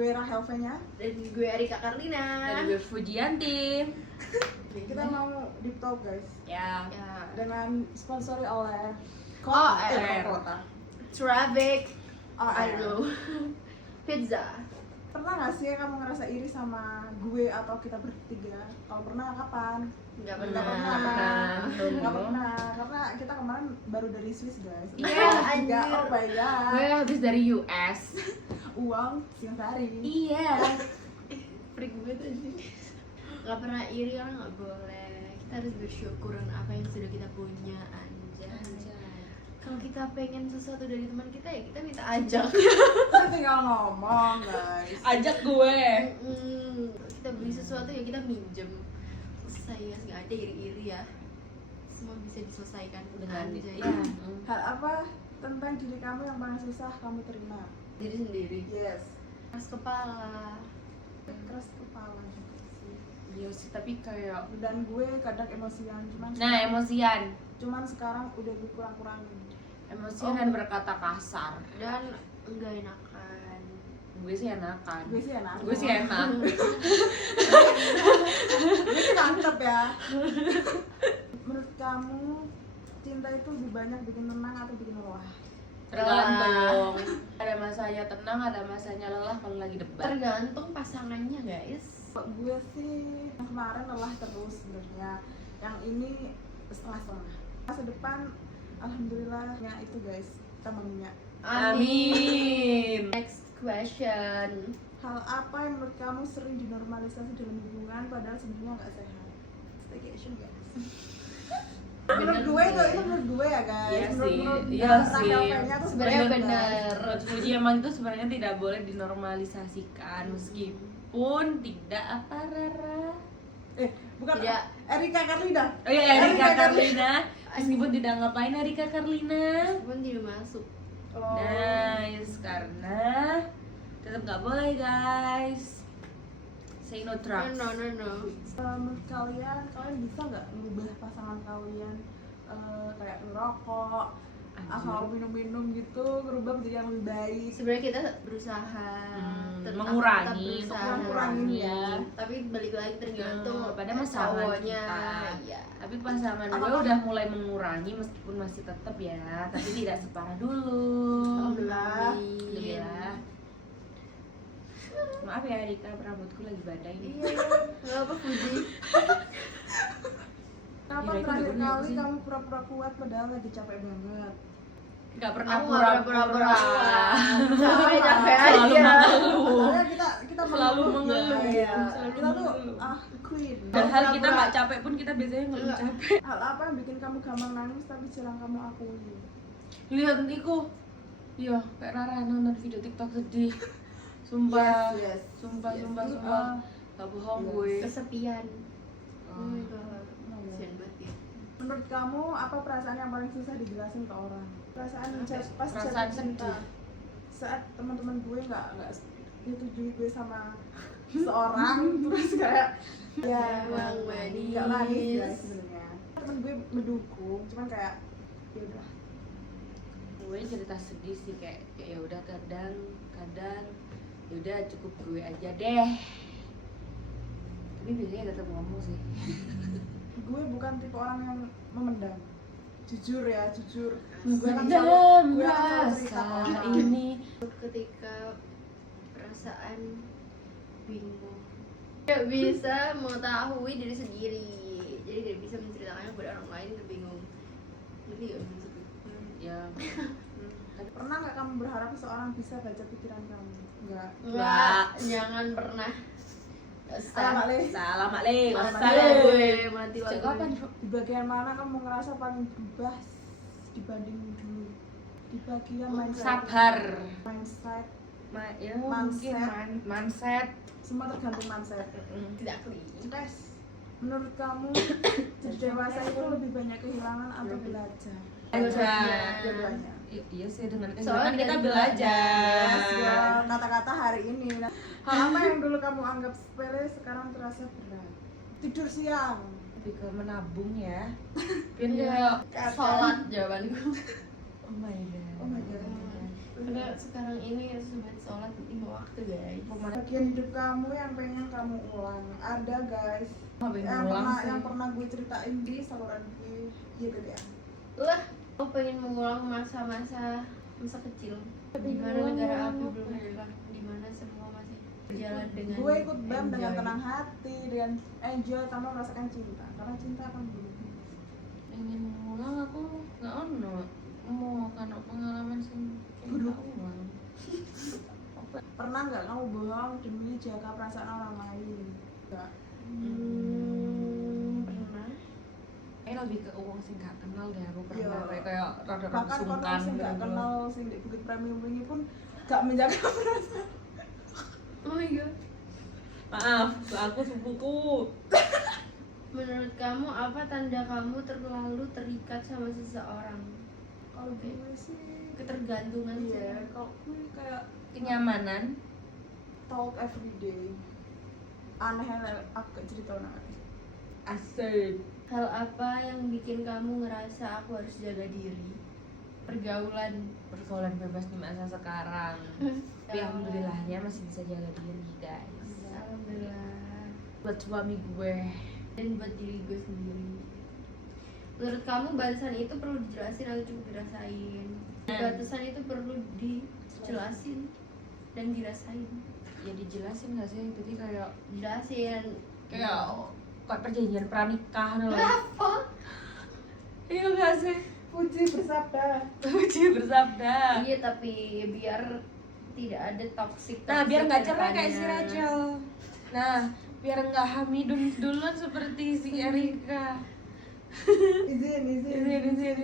gue Rahel V-nya. Dan gue Erika Karlina. Dan gue Fujianti. Kita mau deep talk guys. Ya. Ya. Dengan sponsori oleh OR. Kota. Traffic. OR. I don't know. Pizza. Pernah gak sih kamu ngerasa iri sama gue atau kita bertiga? Kalau pernah kapan? Nggak Nggak pernah. Nggak pernah, karena kita kemarin baru dari Swiss guys. Iya, Tiga, anjir. oh my god. Gue habis dari US. Uang Singosari. Iya. Freak gue tuh sih. Nggak pernah iri kan nggak boleh. Kita harus bersyukur dengan apa yang sudah kita punya, anjay. Kalau kita pengen sesuatu dari teman kita ya kita minta ajak. Kita tinggal ngomong guys. Ajak gue. Kalau kita beli sesuatu ya kita minjem. Selesai ya, nggak ada iri-iri ya. Semua bisa diselesaikan Dengan anjay. ya. Hal apa tentang diri kamu yang paling susah kamu terima? Diri sendiri. Yes. Keras kepala. Keras kepala juga sih. Iya sih, tapi kayak Dan gue kadang emosian, emosian. cuman sekarang udah gue kurang-kurangin. Emosian dan berkata kasar. Dan enggak enakan. Gue sih enakan. Gue sih enak. Gue sih enak. Gue sih mantep ya. Menurut kamu cinta itu lebih banyak bikin tenang atau bikin lelah? Tergantung. Ada masanya tenang, ada masanya lelah kalau lagi debat. Tergantung pasangannya guys. Kalau gue sih yang kemarin lelah terus sebenarnya. Yang ini setengah-setengah. Masa depan alhamdulillah ya itu guys kita maunya. Amin. Next question. Hal apa yang menurut kamu sering dinormalisasi dalam hubungan padahal sebenarnya nggak sehat? Staycation guys. Menurut gue itu menurut gue ya guys. Iya menurut, sih, menurut iya Rahel sih. V-nya tuh Sebenarnya guys. bener. Menurut Fuji emang itu sebenarnya tidak boleh dinormalisasikan meskipun tidak apa Rara. Bukan Tidak. Erika Karlina. Oh iya Erika Karlina. Meskipun tidak ngapain Erika Karlina. Pun tidak masuk. Oh. Nice, karena tetap nggak boleh guys. Say no drugs. No. Menurut kalian bisa nggak merubah pasangan kalian kayak ngerokok atau minum-minum gitu ngerubah menjadi yang lebih baik? Sebenarnya kita berusaha tetap mengurangi, berusaha. untuk mengurangi ya. Tapi balik lagi tergantung pada pasangan cowoknya. kita. Iya. Tapi pasangan gue Apakah- udah mulai mengurangi meskipun masih tetap ya, tapi tidak separah dulu. Alhamdulillah. Alhamdulillah. Maaf ya Erika, rambutku lagi badai nih. Iya. Enggak apa Fuji. Kapan Kira-kira terakhir udah kali sih. kamu pura-pura kuat padahal lagi capek banget? Gak pernah Aku nggak pura-pura. Capek Selalu aja. mengeluh. Soalnya kita Selalu mengeluh, mengeluh. ya. Selalu Kita tuh mengeluh. queen. Padahal kita Pura-pura. nggak capek pun kita biasanya ngeluh Enggak. capek. Hal apa yang bikin kamu gampang nangis tapi jarang kamu akui? Lihat Niko. Iya, kayak Rara nonton video TikTok sedih. Sumpah. Yes. Sumpah. Yes. Gak bohong Yes. gue. Kesepian. Oh. Oh my god. Kasian banget ya. Menurut kamu apa perasaan yang paling susah dijelasin ke orang? Perasaan pas Perasaan jatuh cinta. sedih. Saat teman-teman gue nggak nyetujui gue sama seorang terus kayak ya Emang manis. nggak manis ya sebenarnya. Temen gue mendukung, cuman kayak ya udah. Gue cerita sedih sih kayak ya udah kadang ya udah cukup gue aja deh. Tapi biasanya tetap ngomong sih. Gue bukan tipe orang yang memendam. Jujur ya, jujur. Sedam gue akan selalu cerita ke rasa orang. ini. Ketika perasaan bingung, tidak bisa mengetahui diri sendiri, jadi tidak bisa menceritakannya kepada orang lain, itu bingung. Ngerti gak maksudnya? Ya. Pernah nggak kamu berharap seseorang bisa baca pikiran kamu? Enggak, jangan pernah. Alamak, Le. Salah Mak Le. Alamak, Mati Le. lah gue, mati lah Cek gue. kapan? Di bagian mana kamu ngerasa paling berubah dibanding dulu? Di bagian mindset. Sabar. Mindset. Ya, Mindset. mungkin mindset. Semua tergantung mindset. Tidak clean. Tes. Menurut kamu jadi dewasa itu lebih banyak kehilangan atau belajar? Dua-duanya. Iya sih dengan Soalnya kehilangan kita kita belajar. Yes, girl. Kata-kata hari ini. Nah, hal apa yang dulu kamu anggap sepele sekarang terasa berat? Tidur siang. Lebih ke menabung ya. Biar Iya. kayak Sholat jawabanku. oh my god. Oh my god. Karena sekarang ini sobat sholat 5 waktu guys. Bagian hidup kamu yang pengen kamu ulang ada guys, Apa yang ulang sih? yang pernah gue ceritain di saluran gue. Iya gitu ya. Lah, aku pengen mengulang masa kecil. Di mana Mengulang negara api apa belum ya? datang, di mana semua masih berjalan dengan Gue ikut BEM dengan enjoy. tenang hati, dengan enjoy tanpa merasakan cinta, karena cinta akan berubah. Pengen ngulang aku nggak ono mau kan pengalaman sing Buruk. ulang. Pernah nggak kamu bohong demi jaga perasaan orang lain? Enggak. Pernah. Kayak lebih ke uang sing gak kenal deh aku pernah Iya. kayak rada Bahkan sungkan orang sing nggak gitu. kenal sing di Bukit Premium ini pun gak menjaga perasaan. Oh my god. Maaf, aku sepupu. Menurut kamu apa tanda kamu terlalu terikat sama seseorang? Kalau gue sih Ketergantungan iya, sih. kalau gue kayak Kenyamanan. talk every day. Aneh aku gak cerita nanti. Asik. Hal apa yang bikin kamu ngerasa aku harus jaga diri? Pergaulan. Pergaulan bebas di masa sekarang. Tapi alhamdulillahnya masih bisa jaga diri guys. Alhamdulillah. Buat suami gue. Dan buat diri gue sendiri. Menurut kamu batasan itu perlu dijelasin atau cukup dirasain? Batasan itu perlu dijelasin dan dirasain. Ya dijelasin gak sih? Jadi kayak Jelasin. kayak perjanjian pranikah loh. Apa? Iya gak sih? Puji bersabda. Puji bersabda. Iya tapi biar tidak ada toxic. Nah biar nggak cerai kayak si Rachel. Nah biar nggak hamidun duluan seperti si Erika.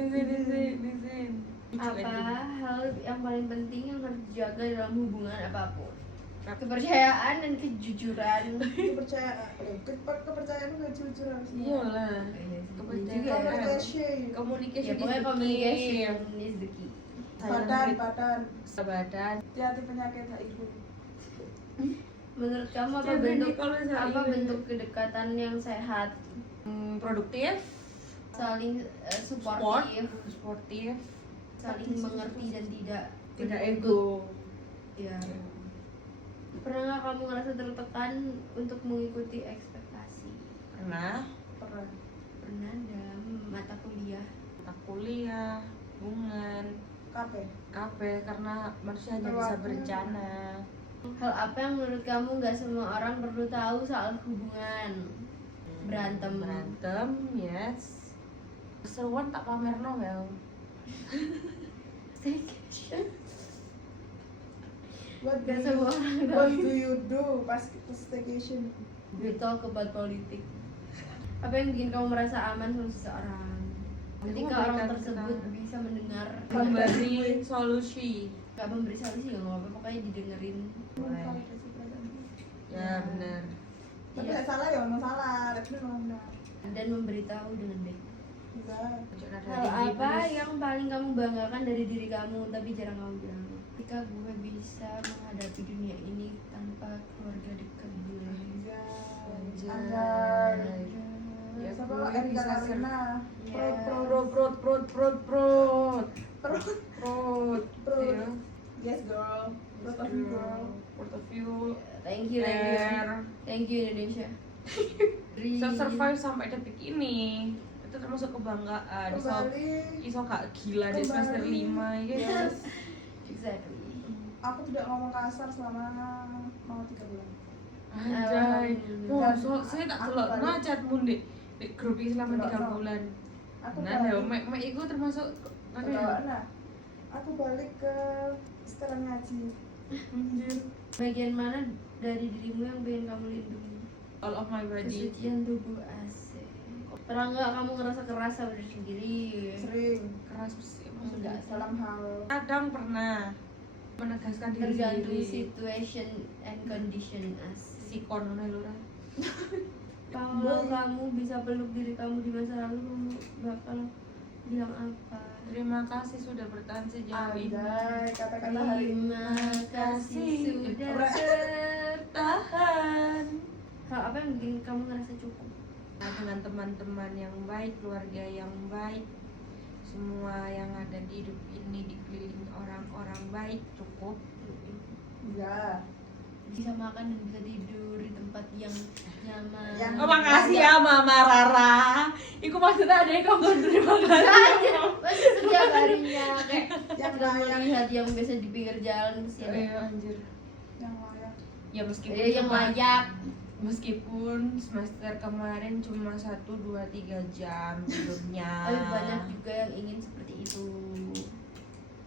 Izin. Apa hal yang paling penting yang harus dijaga dalam hubungan apapun? Kepercayaan dan kejujuran. Kepercayaan itu gak jujur harusnya. Iya lah. Juga ya. Komunikasi Ya pokoknya communication is the key. Badan. Badan. Hati-hati penyakit HIV. Menurut kamu apa Jangan bentuk kalau saya apa ini. bentuk kedekatan yang sehat? Produktif. Saling Support. suportif, Sportif. saling mengerti dan tidak ego. Ya. Pernah nggak kamu ngerasa tertekan untuk mengikuti ekspektasi? Pernah. Pernah dalam mata kuliah. Kuliah. Hubungan. Kafe karena manusia hanya bisa berencana. Hal apa yang menurut kamu nggak semua orang perlu tahu soal hubungan? Berantem. Yes. Keseruan tak pamer Noel. Staycation. What Gak semua orang What tahu. do you do pas staycation? We talk about politik. Apa yang bikin kamu merasa aman sama seseorang? Ketika orang memberikan tersebut kita- bisa mendengar, Memberi solusi. gak memberi solusi gak apa-apa, pokoknya didengerin. Validasi perasaan. Ya benar. Tapi Iya. gak salah ya, ngomong salah. Tapi ngomong benar. Dan memberitahu dengan baik. Bisa. Hal apa yang paling kamu banggakan dari diri kamu tapi jarang kamu bilang? Ketika gue bisa menghadapi dunia ini tanpa keluarga dekat gue. Anjay. Ya, Siapa gue Erika bisa Karina? Yes. Prot. Perut. Yes girl. Proud of you girl. Proud of you. Thank you Indonesia. Bisa survive sampai detik ini. Itu termasuk kebanggaan. Kembali. Iso gak gila di semester 5 ya. Yes. Exactly. Aku tidak ngomong kasar selama mau 3 bulan. Anjay. Alhamdulillah. Oh, saya tak Aku delok balik. macatmu di grup iki selama 3 Delok, bulan. Aku Nah, ya, mek iku termasuk Nah, aku balik ke setelan ngaji. Anjir. Bagian mana dari dirimu yang pengen kamu lindungi? All of my body. Kesucian tubuh asik. Pernah nggak kamu ngerasa keras sama diri sendiri? Sering Keras sih. Enggak, dalam hal Kadang pernah menegaskan diri tergantung sendiri. situation and condition as. Sikon ngono lho. Kalau kamu bisa peluk diri kamu di masa lalu, kamu bakal bilang apa? Terima kasih sudah bertahan sejauh ini. Anjay, kata-kata hari ini. Terima kasih sudah Udah. bertahan. Hal apa yang bikin kamu ngerasa cukup? Dengan teman-teman yang baik, keluarga yang baik, semua yang ada di hidup ini dikelilingi orang-orang baik cukup. Enggak. Bisa makan dan bisa tidur di tempat yang nyaman. Yang- Oh, makasih ya Mama Rara. Iku maksudnya ada yang kamu terima kasih. Masih setiap harinya kayak Yang udah layak. melihat yang biasa di pinggir jalan sih. Anjir. Yang layak. Ya meskipun Yang cuma- layak. meskipun semester kemarin cuma 1, 2, 3 jam tidurnya. Tapi banyak juga yang ingin seperti itu.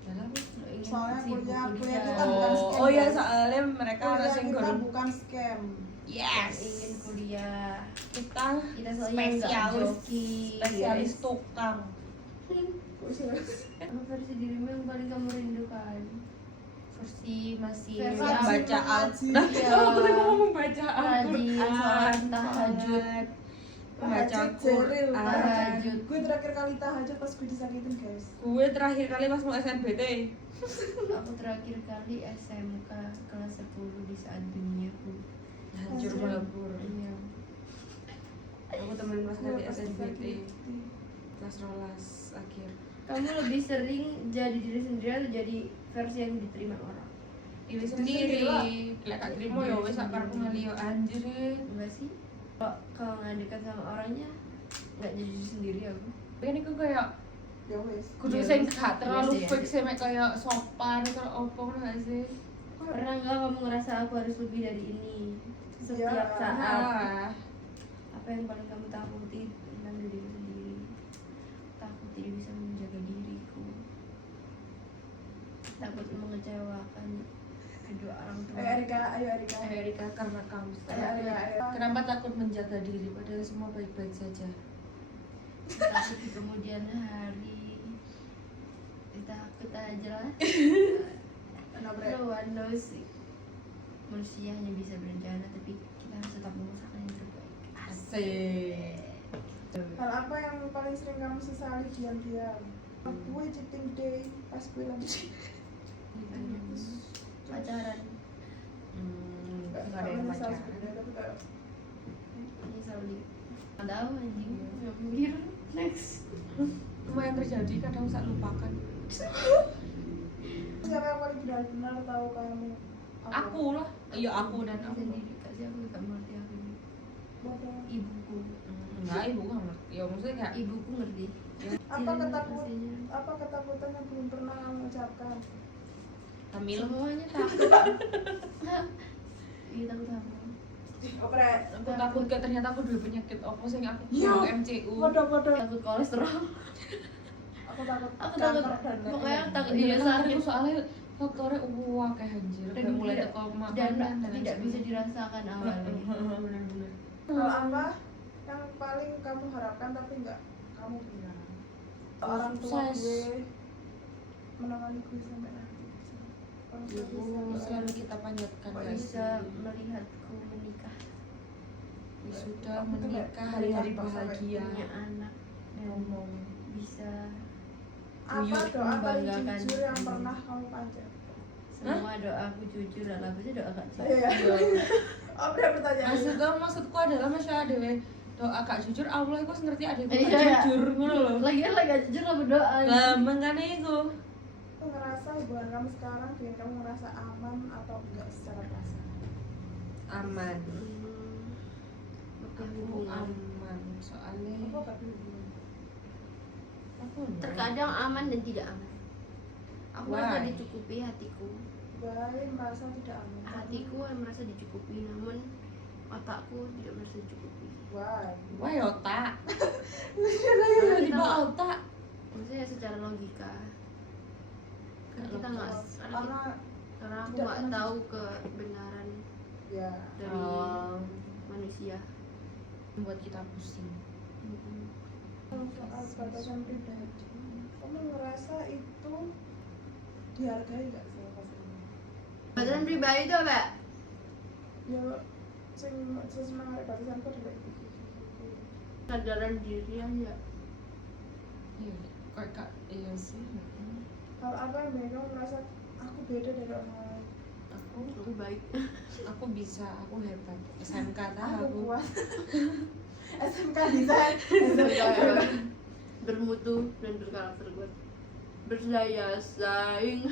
Dalam Lo ingin Soalnya sibuk kuliah kuliah. kita bukan scam, Oh ya guys. soalnya mereka Kuliah orang sing kita gorong. bukan scam. Yes. Ingin kuliah. Kita Kita soalnya nggak spesialis joki. spesialis tukang. Apa versi dirimu yang paling kamu rindukan? Versi masih Versi baca Al-Quran. Nah, Iya. aku tadi ngomong baca Rajin, Al-Quran, sholat tahajud. baca Tahajud, Jeril. Quran. Tahajud. Gue terakhir kali tahajud pas gue disakitin, guys. Gue terakhir kali pas mau SNBT. Aku terakhir kali SMK kelas 10 di saat duniaku. Hancur melebur. Iya. Aku temenin pas kali Gue pas SNBT disakitin. kelas rolas akhir. Kamu lebih sering jadi diri sendiri atau jadi versi yang diterima orang? Diri sendiri. Lek gak trimo ya wis sak karepku ngali yo anjir. Enggak sih? Kalau nggak dekat sama orangnya nggak jadi diri sendiri aku. Kan iku kayak Ya wes. kudu Ya, sing wis. gak terlalu Iya sih, fix sih mek kayak sopan atau opo ngono gak sih? Pernah nggak kamu ngerasa aku harus lebih dari ini setiap Ya, saat? Ah. Apa yang paling kamu takuti tentang dirimu sendiri? Takut tidak bisa menjaga diriku. Takut mengecewakan kedua orang tua. Ayo Erika, ayo Erika. Ayo Erika, karena kamu Ayo. kenapa takut menjaga diri padahal semua baik-baik saja? Takut di kemudian hari. Takut aja lah. Kenapa? No one knows sih. Manusia hanya bisa berencana, tapi kita harus tetap mengusahakan yang terbaik. Asik. Hal apa yang paling sering kamu sesali diam-diam? Gue cheating day pas gue lagi Pacaran. Enggak ada yang menyesal pacaran. sebenarnya, tapi kayak Ini Saudi. Nggak tahu anjing. Nggak mikir. Next. Semua yang terjadi kadang saya lupakan. siapa yang paling benar-benar tahu kamu? Aku lah, iya aku dan aku. Sendiri kasih aku nggak mengerti aku ini. Bodoh. Ibuku. Enggak, ibu nggak ngerti. Ya maksudnya kayak Ibuku ngerti. Apa Ini ketakut? rasanya. Apa ketakutan yang belum pernah kamu ucapkan? hamil. Semuanya takut. Iya takut apa? Opret. Aku takut kayak ternyata aku dua penyakit apa sih aku Iya. MCU. Bodoh. Takut kolesterol. Aku takut. Aku takut. kanker dan Pokoknya lain-lain. takut Iya, dia kanker sakit. itu soalnya faktornya kayak anjir. Dan Kayak mulai tidak- teko Dan makanan dan tidak lain bisa sebagainya. dirasakan awalnya. Benar-benar. Hal apa yang paling kamu harapkan tapi nggak kamu bilang? Orang tua Sukses. gue menemani gue sampai nanti. Orang tua gue Ibu sampai selalu nanti. kita panjatkan Kok nggak bisa sih? melihatku menikah, Wisuda, Aku tuh menikah, kayak hari-hari gampang sampai bahagia. punya anak dan Ngomong. bisa Apa Yuk, doa paling membanggakan. jujur yang pernah kamu panjat? semua doaku jujur lah, bagusnya doa kak Ci. Iya. Opret pertanyaan. Maksudku adalah masya dewe doa kak jujur Allah itu ngerti ada yang Iya, gak iya. jujur ngono loh. Lagian lagi gak jujur lah berdoa. Lah makanya itu. Aku ngerasa hubungan kamu sekarang bikin kamu ngerasa aman atau enggak secara perasaan? Aman. Lebih Aku hubungan. aman soalnya Apa gak hubungan? aku Terkadang aman dan tidak aman. Aku Why? merasa dicukupi hatiku. Baik merasa tidak aman. Hatiku yang merasa dicukupi, namun otakku tidak merasa dicukupi. Why? wah ya otak. Karena Tiba kita- otak. Maksudnya secara logika. Karena kita nggak, Karena karena aku tidak nggak pernah tahu kebenaran ya dari manusia. Membuat kita pusing. kalau soal batasan pribadi, kamu ngerasa itu dihargai nggak sih pasangan? Batasan pribadi itu apa? Ya, sing sesuai batasan kok tidak itu. Kesadaran diri aja. Iya, kayak kak iya sih. Hal apa yang bikin kamu merasa aku beda dari orang lain? Aku baik. Aku bisa, aku hebat. SMK tahu Aku aku. kuat. SMK desain. bermutu dan berkarakter kuat, berdaya saing.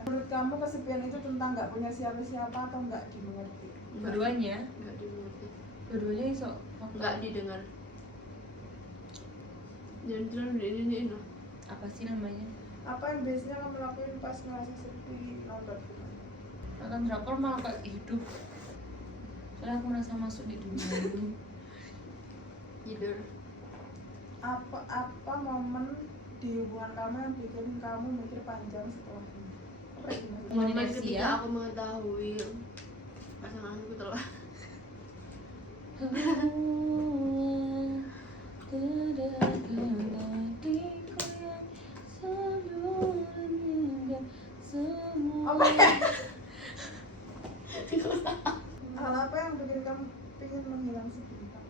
Menurut kamu kesepian itu tentang nggak punya siapa-siapa atau nggak dimengerti? Keduanya, Nggak dimengerti, keduanya iso nggak didengar. Jangan terlalu ini loh. apa sih namanya? Apa yang biasanya kamu lakuin pas ngerasa sepi? Nonton film. Nonton drakor malah kayak hidup. Soalnya aku merasa masuk di dunia ini. Tidur. Apa momen di hubungan kamu yang bikin kamu mikir panjang setelah ini? Apa itu maksudnya? Momen Indonesia. ketika aku mengetahui pasanganku telah Apa ya? Hal apa yang bikin kamu pengen menghilang sebentar?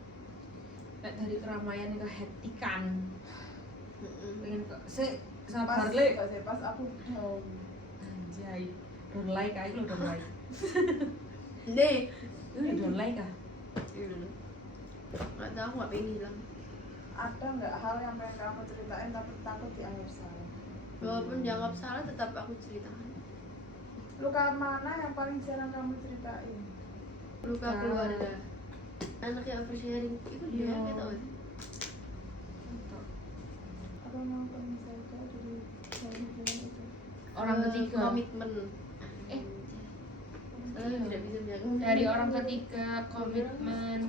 Kayak dari keramaian ke hektikan. Pengen ke Pas, sabar le. pas aku down. Anjay. Don't like aja lo don't like. deh. Don't like ah. Nggak tahu, nggak pengen hilang. Ada nggak hal yang pengen kamu ceritain tapi takut dianggap salah? Walaupun dianggap salah, tetap aku ceritakan. Luka mana yang paling jarang kamu ceritain? Luka keluarga. Anak yang oversharing itu dia Iya. nggak tahu sih. Apa mau kamu jaga dari hubungan itu? Orang ketiga. Komitmen. Eh. Tidak bisa menjaga. Dari orang ketiga, komitmen,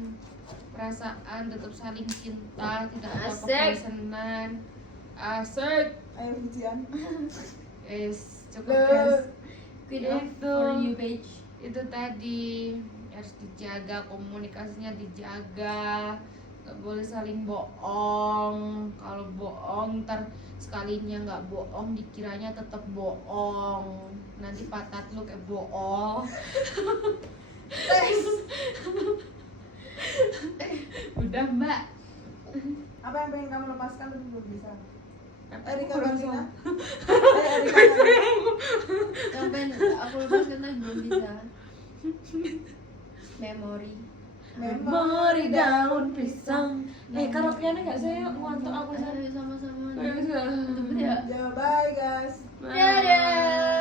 perasaan, tetap saling cinta, tidak ada Asik. kebosanan. Asik. Ayo ujian. Cukup guys. Kudos Itu. for you page. Itu tadi harus dijaga, komunikasinya dijaga, nggak boleh saling bohong. Kalau bohong ntar sekalinya nggak bohong dikiranya tetap bohong, nanti patat lu kayak bohong. Udah mbak. Apa yang pengen kamu lepaskan tapi belum bisa? Erika Kurang Bantina. sama. Erika Bantina. Yang pengen aku lepaskan tapi belum bisa. Memori. Memori daun pisang. Karaokeannya nggak sih? Yuk ngantuk aku. Ayo sama-sama. Ayo, Tutup ya. Ya bye guys. Dadah.